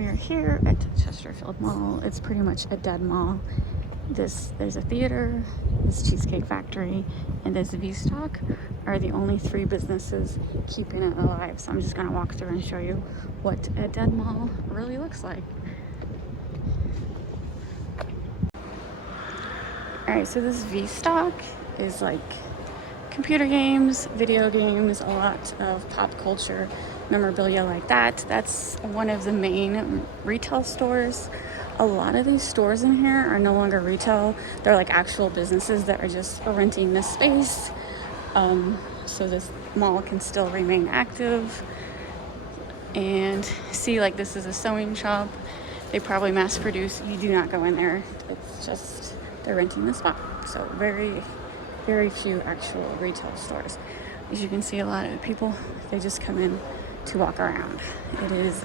We are here at Chesterfield Mall. It's pretty much a dead mall. There's a theater, this Cheesecake Factory, and this V-Stock are the only three businesses keeping it alive. So I'm just gonna walk through and show you what a dead mall really looks like. All right, so this V-Stock is like computer games, video games, a lot of pop culture memorabilia like that. That's one of the main retail stores. A lot of these stores in here are no longer retail. They're like actual businesses that are just renting this space. So this mall can still remain active. And see, like, this is a sewing shop. They probably mass produce. You do not go in there. It's just, they're renting the spot. So very few actual retail stores. As you can see, a lot of people, they just come in to walk around. It is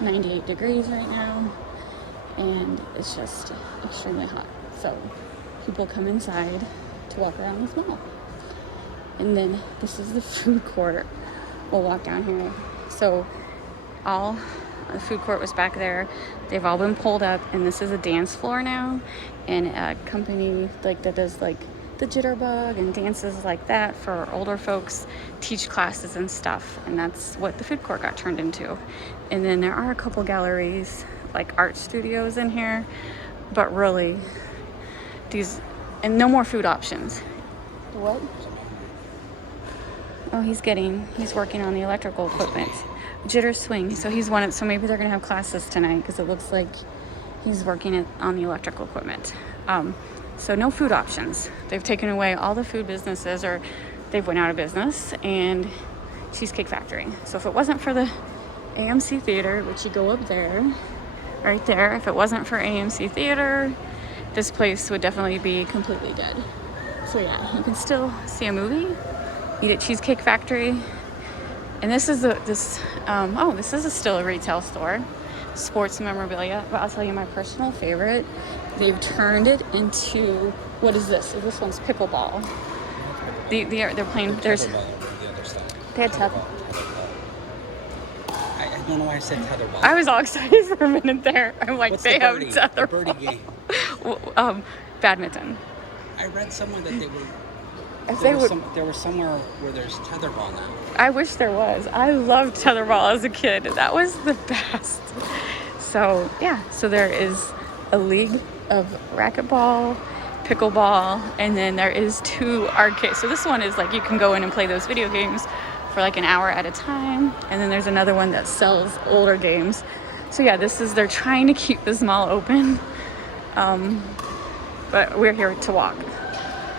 98 degrees right now, and it's just extremely hot. So people come inside to walk around this mall. And then this is the food court. We'll walk down here. So the food court was back there. They've all been pulled up, and this is a dance floor now. And a company like that does like the jitterbug and dances like that for older folks, teach classes and stuff. And that's what the food court got turned into. And then there are a couple galleries, like art studios in here, but really and no more food options. What? Oh, he's working on the electrical equipment. Jitter swing. So so maybe they're gonna have classes tonight because it looks like he's working on the electrical equipment. So no food options. They've taken away all the food businesses, or they've went out of business, and Cheesecake Factory. So if it wasn't for the AMC Theater, which you go up there, right there, if it wasn't for AMC Theater, this place would definitely be completely dead. So yeah, you can still see a movie, eat at Cheesecake Factory. And this is still a retail store, sports memorabilia. But I'll tell you my personal favorite. They've turned it into, what is this? So this one's pickleball. They're playing. There's. They had tether. I don't know why I said tetherball. I was all excited for a minute there. I'm like, What's they have tetherball. The birdie game. Badminton. I read somewhere that they were. There was somewhere where there's tetherball now. I wish there was. I loved tetherball as a kid. That was the best. So yeah, so there is a league of racquetball, pickleball, and then there is 2 arcades. So this one is like you can go in and play those video games for like an hour at a time, and then there's another one that sells older games. So yeah, they're trying to keep this mall open, but we're here to walk.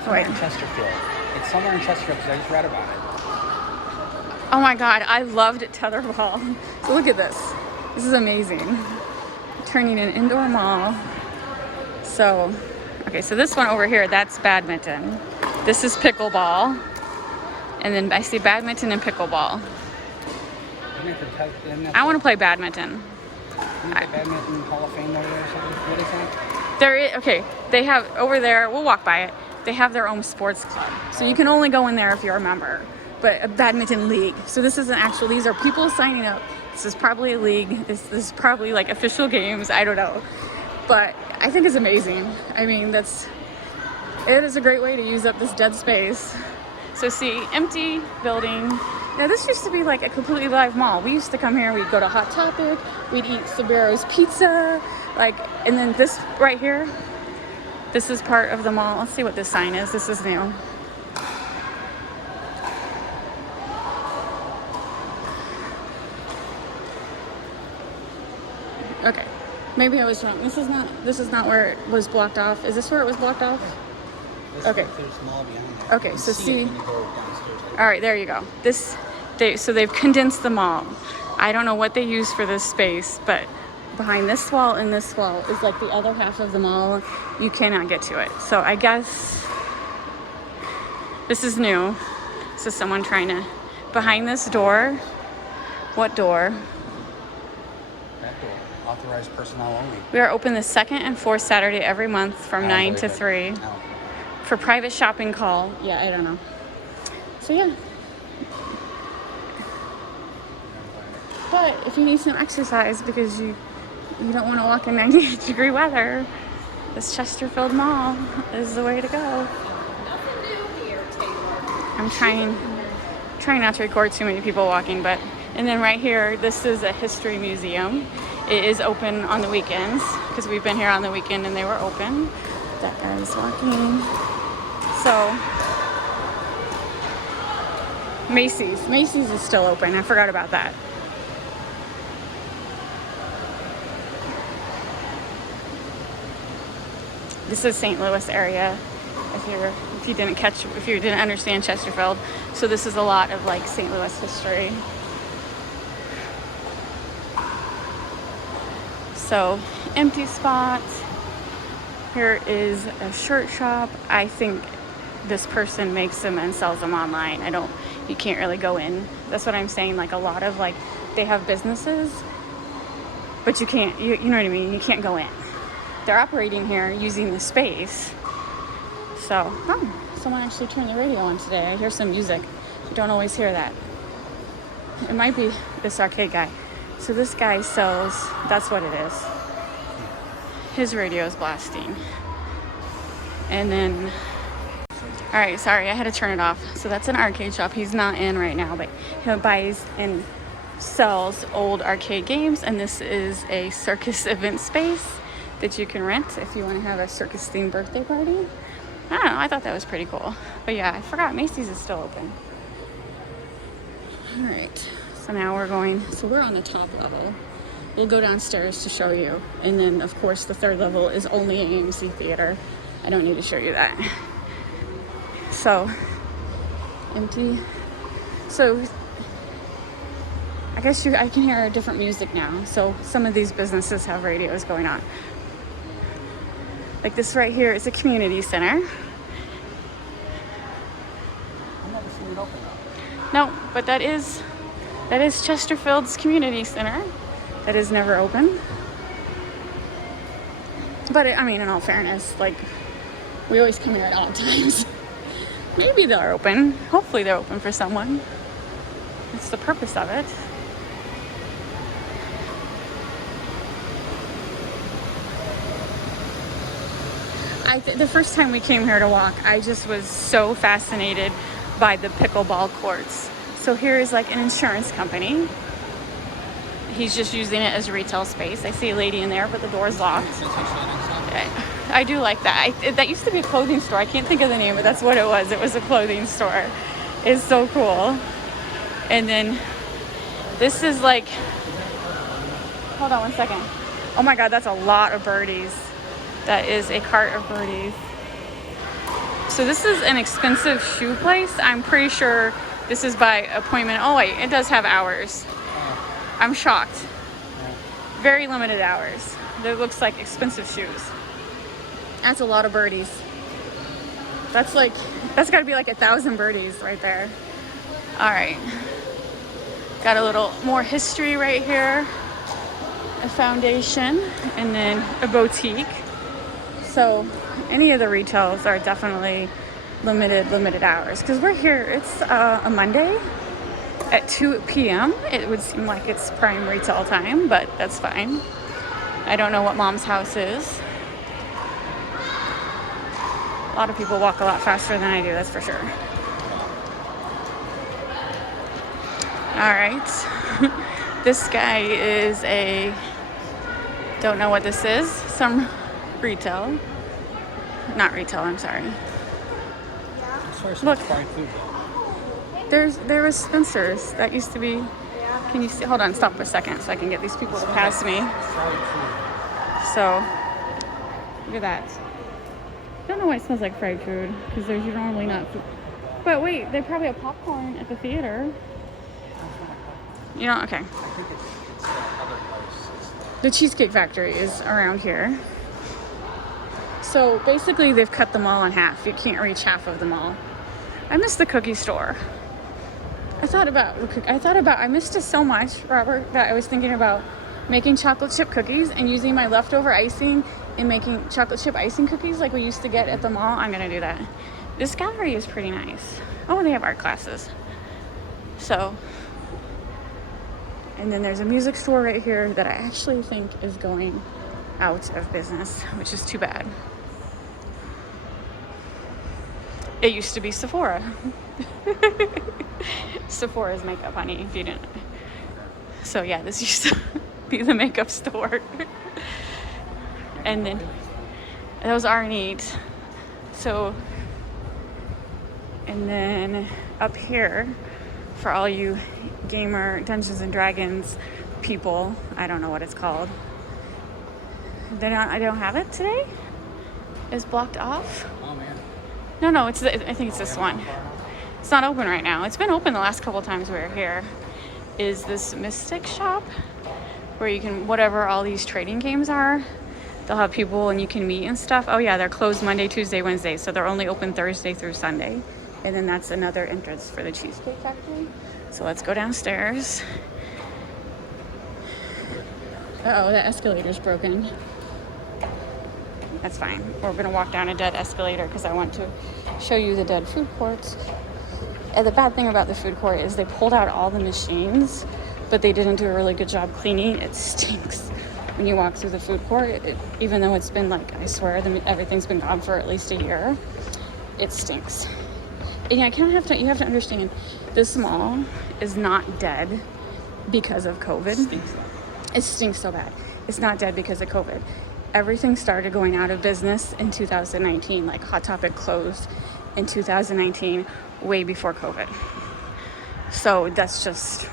Right. In Chesterfield. It's somewhere in Chesterfield because I just read about it. Oh my God, I loved tetherball. So look at this. This is amazing. Turning an indoor mall. So, okay, so this one over here, that's badminton. This Pickleball. And then I see badminton and pickleball. I want to play badminton. Badminton Hall of Fame or something? What is that? Okay, they have over there, we'll walk by it. They have their own sports club. So you can only go in there if you're a member. But a badminton league. So this isn't actual, these are people signing up. This is probably a league. This is probably like official games. I don't know. But I think it's amazing. I mean, it is a great way to use up this dead space. So see, empty building. Now this used to be like a completely live mall. We used to come here, we'd go to Hot Topic, we'd eat Sabero's pizza, and then this right here, this is part of the mall. Let's see what this sign is. This is new. Okay, maybe I was wrong. This is not where it was blocked off. Is this where it was blocked off? Okay. There's a mall behind there. Okay, so see. All right, there you go. So they've condensed the mall. I don't know what they use for this space, but behind this wall and this wall is like the other half of the mall. You cannot get to it. So I guess this is new. This is someone trying to, behind this door. What door? That door. Authorized personnel only. We are open the 2nd and 4th Saturday every month from 9 to 3. No. For private shopping, call. Yeah, I don't know. So yeah. But if you need some exercise because you don't want to walk in 98-degree weather, this Chesterfield Mall is the way to go. I'm trying not to record too many people walking, but and then right here, this is a history museum. It is open on the weekends because we've been here on the weekend and they were open. That guy's walking. So Macy's is still open. I forgot about that. This is St. Louis area. If you didn't understand Chesterfield, so this is a lot of like St. Louis history. So empty spots. Here is a shirt shop. I think this person makes them and sells them online. You can't really go in. That's what I'm saying. Like a lot of like they have businesses, but you can't. You know what I mean? You can't go in. They're operating here using the space. So, someone actually turned the radio on today. I hear some music. You don't always hear that. It might be this arcade guy. So this guy sells, that's what it is. His radio is blasting. And then, all right, sorry, I had to turn it off. So that's an arcade shop. He's not in right now, but he buys and sells old arcade games. And this is a circus event space that you can rent if you want to have a circus themed birthday party. I don't know, I thought that was pretty cool. But yeah, I forgot Macy's is still open. All right, so now we're on the top level. We'll go downstairs to show you. And then of course the third level is only AMC theater. I don't need to show you that. So, empty. So, I guess I can hear different music now. So some of these businesses have radios going on. Like this right here is a community center. I've never seen it open up. No, but that is Chesterfield's community center. That is never open. But I mean, in all fairness, like we always come here at odd times. Maybe they're open. Hopefully they're open for someone. It's the purpose of it. The first time we came here to walk, I just was so fascinated by the pickleball courts. So here is like an insurance company. He's just using it as retail space. I see a lady in there, but the door's locked. I do like that. That used to be a clothing store. I can't think of the name, but that's what it was. It was a clothing store. It's so cool. And then this is like, hold on one second. Oh my God, that's a lot of birdies. That is a cart of birdies. So this is an expensive shoe place. I'm pretty sure this is by appointment. Oh wait, it does have hours. I'm shocked. Very limited hours. It looks like expensive shoes. That's a lot of birdies. That's gotta be like 1,000 birdies right there. All right. Got a little more history right here. A foundation and then a boutique. So any of the retails are definitely limited hours because we're here. It's a Monday at 2 p.m. It would seem like it's prime retail time, but that's fine. I don't know what Mom's house is. A lot of people walk a lot faster than I do, that's for sure. All right. This guy is don't know what this is. Some retail. Not retail, I'm sorry. Look. Fried food. There was Spencer's. That used to be. Can you see? Hold on, stop for a second so I can get these people to pass me. So, look at that. I don't know why it smells like fried food because there's normally not food. But wait, they probably have popcorn at the theater. You know, okay. I think it's other places. The Cheesecake Factory is around here. So basically they've cut the mall in half. You can't reach half of the mall. I miss the cookie store. I missed it so much, Robert, that I was thinking about making chocolate chip cookies and using my leftover icing and making chocolate chip icing cookies like we used to get at the mall. I'm gonna do that. This gallery is pretty nice. Oh, they have art classes. So, And then there's a music store right here that I actually think is going out of business, which is too bad. It used to be Sephora. Sephora's makeup, honey, if you didn't. So yeah, this used to be the makeup store. And then those are neat. So, and then up here, for all you gamer Dungeons and Dragons people, I don't know what it's called. I don't have it today. It's blocked off. Oh man. No, I think it's this one. It's not open right now. It's been open the last couple times we were here. Is this Mystic shop where you can, whatever all these trading games are, they'll have people and you can meet and stuff. Oh yeah, they're closed Monday, Tuesday, Wednesday, so they're only open Thursday through Sunday. And then that's another entrance for the Cheesecake Factory. So let's go downstairs. Uh-oh, that escalator's broken. That's fine. We're gonna walk down a dead escalator because I want to show you the dead food courts. And the bad thing about the food court is they pulled out all the machines, but they didn't do a really good job cleaning. It stinks when you walk through the food court. Even though it's been like, I swear, everything's been gone for at least a year, it stinks. And yeah, you have to understand, this mall is not dead because of COVID. It stinks so bad. It's not dead because of COVID. Everything started going out of business in 2019. Like Hot Topic closed in 2019, way before COVID. So that's just,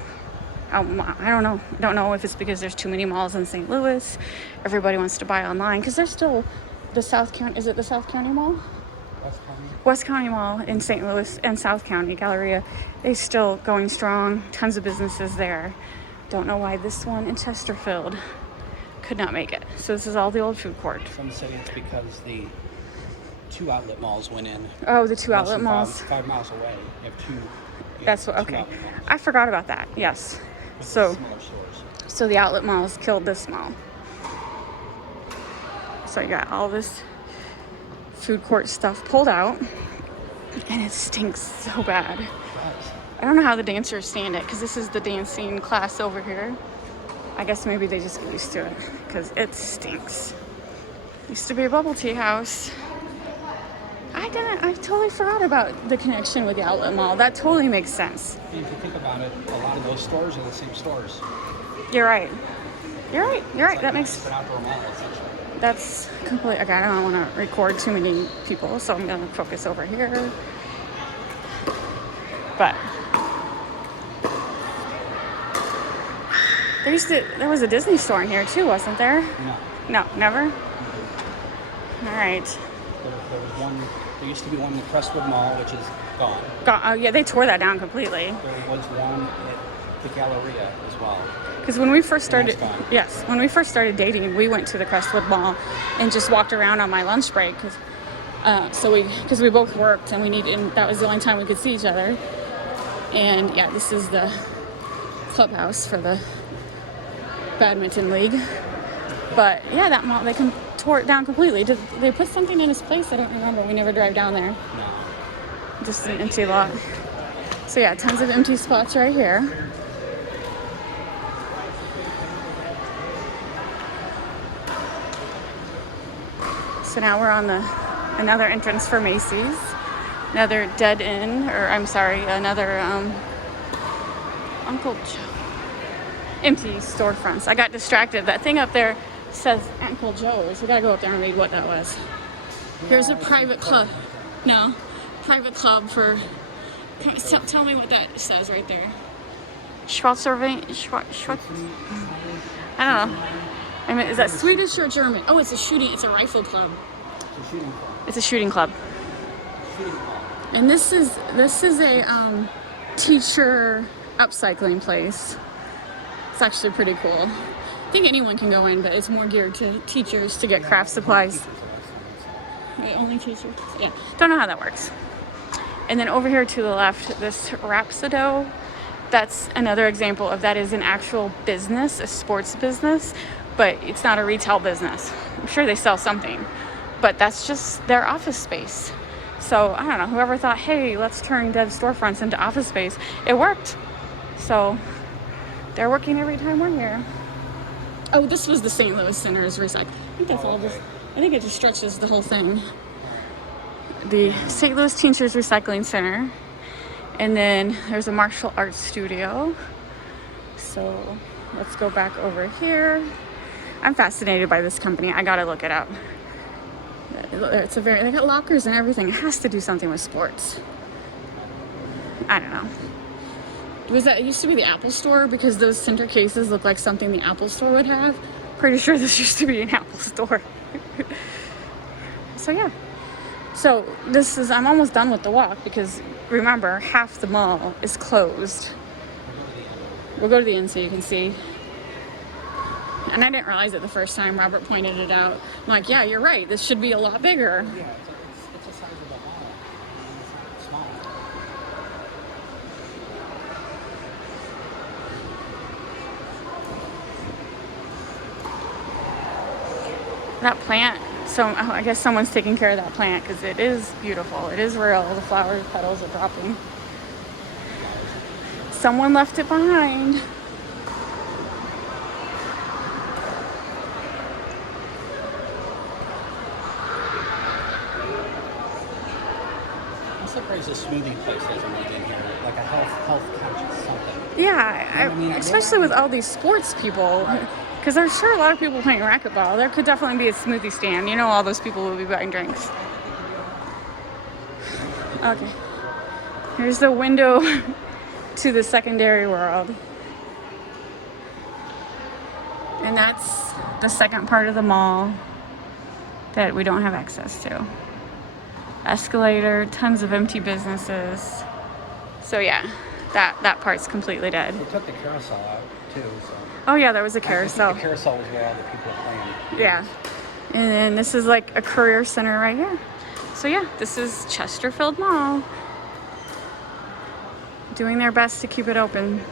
I don't know. I don't know if it's because there's too many malls in St. Louis. Everybody wants to buy online because there's still the South County. Is it the South County Mall? West County Mall in St. Louis and South County, Galleria. They're still going strong. Tons of businesses there. Don't know why this one in Chesterfield could not make it. So this is all the old food court. Some say it's because the 2 outlet malls went in. Oh, the 2 outlet malls. 5 miles away. You have two. That's what, okay. I forgot about that. Yes. So the outlet malls killed this mall. So you got all this food court stuff pulled out, and it stinks so bad. I don't know how the dancers stand it, because this is the dancing class over here. I guess maybe they just get used to it, because it stinks. Used to be a bubble tea house. I totally forgot about the connection with the outlet mall. That totally makes sense. And if you think about it, a lot of those stores are the same stores. You're right. Like that makes... an outdoor mall, essentially. That's completely... Okay, I don't want to record too many people, so I'm going to focus over here. But... There was a Disney store in here too, wasn't there? No, never? All right. There was one... There used to be one in the Crestwood Mall, which is gone. Oh, yeah, they tore that down completely. There was one at the Galleria as well. Because when we first started dating, we went to the Crestwood Mall and just walked around on my lunch break. Because we both worked and that was the only time we could see each other. And yeah, this is the clubhouse for the Badminton League. But yeah, that mall, they tore it down completely. Did they put something in its place? I don't remember. We never drive down there. No. Just an empty lot. So yeah, tons of empty spots right here. So now we're on another entrance for Macy's. Another dead end, another Uncle Joe. Empty storefronts. I got distracted. That thing up there says Uncle Joe's. We gotta go up there and read what that was. Here's a private club. No, private club for. Tell me what that says right there. Schwarz. I don't know. I mean, is that Swedish or German? Oh, it's a rifle club. It's a shooting club. And this is a teacher upcycling place. It's actually pretty cool. I think anyone can go in, but it's more geared to teachers to get craft supplies. Wait, only teachers? Yeah. Don't know how that works. And then over here to the left, this Rhapsodo, that's another example of that is an actual business, a sports business, but it's not a retail business. I'm sure they sell something, but that's just their office space. So I don't know, whoever thought, hey, let's turn dead storefronts into office space, it worked. So They're working every time we're here. Oh, this was the St. Louis Center's recycle. I think that's all this. I think it just stretches the whole thing. The St. Louis Teachers Recycling Center. And then there's a martial arts studio. So let's go back over here. I'm fascinated by this company. I gotta look it up. They got lockers and everything. It has to do something with sports. I don't know. It used to be the Apple Store because those center cases look like something the Apple Store would have. Pretty sure this used to be an Apple Store. So yeah. So I'm almost done with the walk because remember, half the mall is closed. We'll go to the end so you can see. And I didn't realize it the first time Robert pointed it out. I'm like, yeah, you're right. This should be a lot bigger. Yeah, it's the size of the mall. It's not small. That plant, so I guess someone's taking care of that plant because it is beautiful. It is real. The flower petals are dropping. Someone left it behind. I'm surprised the smoothie place hasn't moved in here, like a health conscious something. Yeah, especially with all these sports people. Because there's sure a lot of people playing racquetball. There could definitely be a smoothie stand. You know, all those people will be buying drinks. Okay. Here's the window to the secondary world. And that's the second part of the mall that we don't have access to. Escalator, tons of empty businesses. So yeah, that part's completely dead. They took the carousel out too, so. Oh yeah, there was a carousel. I think the carousel was where all the people were playing. Yeah. And then this is like a career center right here. So yeah, this is Chesterfield Mall. Doing their best to keep it open.